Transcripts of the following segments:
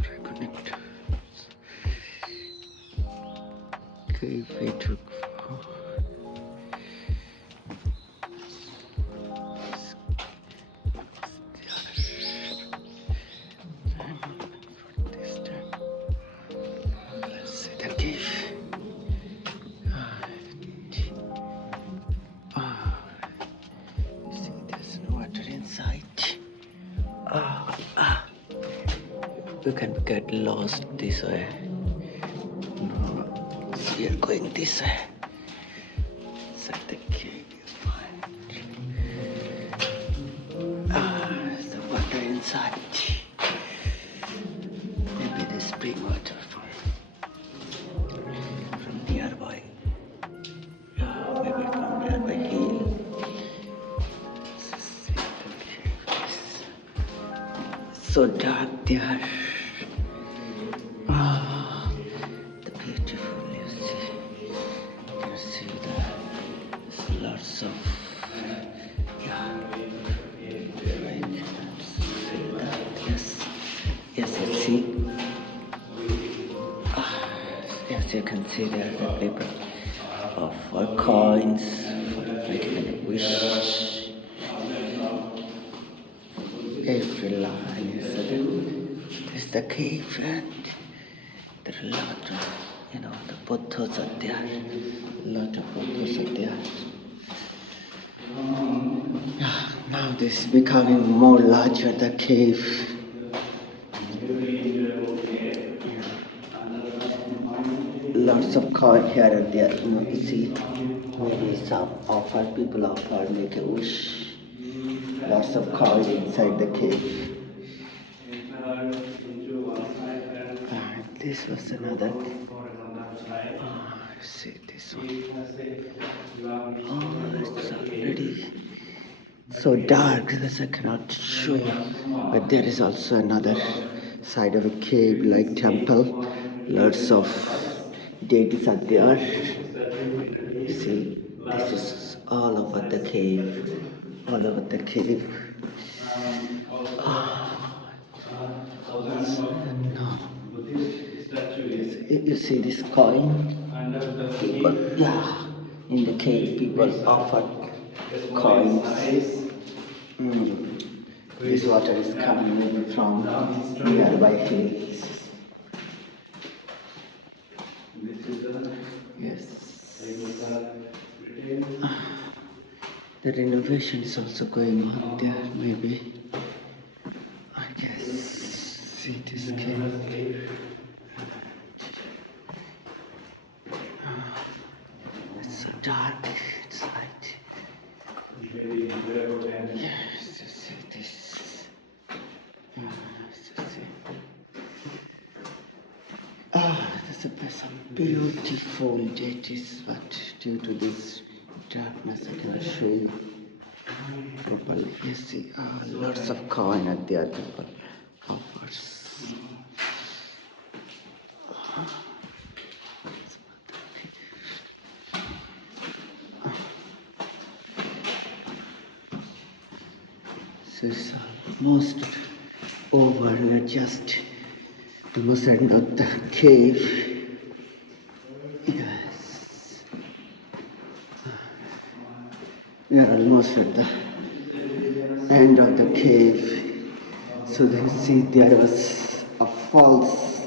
Reconnect. Okay, we took this time. Let's see the cave. See, there's no water inside. We can get lost this way. No, we are going this way. Inside the cave, you find. There's the water inside. Maybe the spring water from nearby. Maybe from nearby hill. So dark there. The beautiful, you see. You see there's lots of, I cannot see that. Yes, you see. Yes, you can see there the paper for coins, for making a wish. Every line is there is the cave, and there are a lot of, the Buddhas are there. A lot of Buddhas are there. Now this is becoming more larger, the cave. Lots of coin here and there. You see, maybe some people offer, make a wish. Lots of coin inside the cave. And this was another. See this one. It's already so dark that I cannot show you. But there is also another side of a cave like temple. Lots of deities are there. You see, this is all over the cave. All over the cave. No. You see this coin? People, in the cave, people offer coins. This water is coming maybe from nearby hills. Yes. The renovation is also going on there, maybe. I guess. See this cave. It's so dark inside. Yes, you see this. There's some beautiful deities, but due to this darkness, I cannot show you properly. You see, lots of coin at the other people offers. So it's almost over. We're just almost end of the cave. Yes. We are almost at the end of the cave. So then see there was a false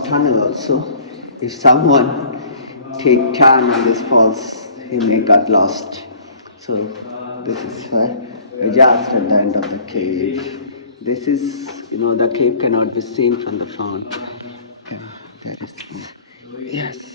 tunnel also. If someone take turn on this false, he may get lost. So this is why we're just at the end of the cave. This is, the cave cannot be seen from the front. There is, yes.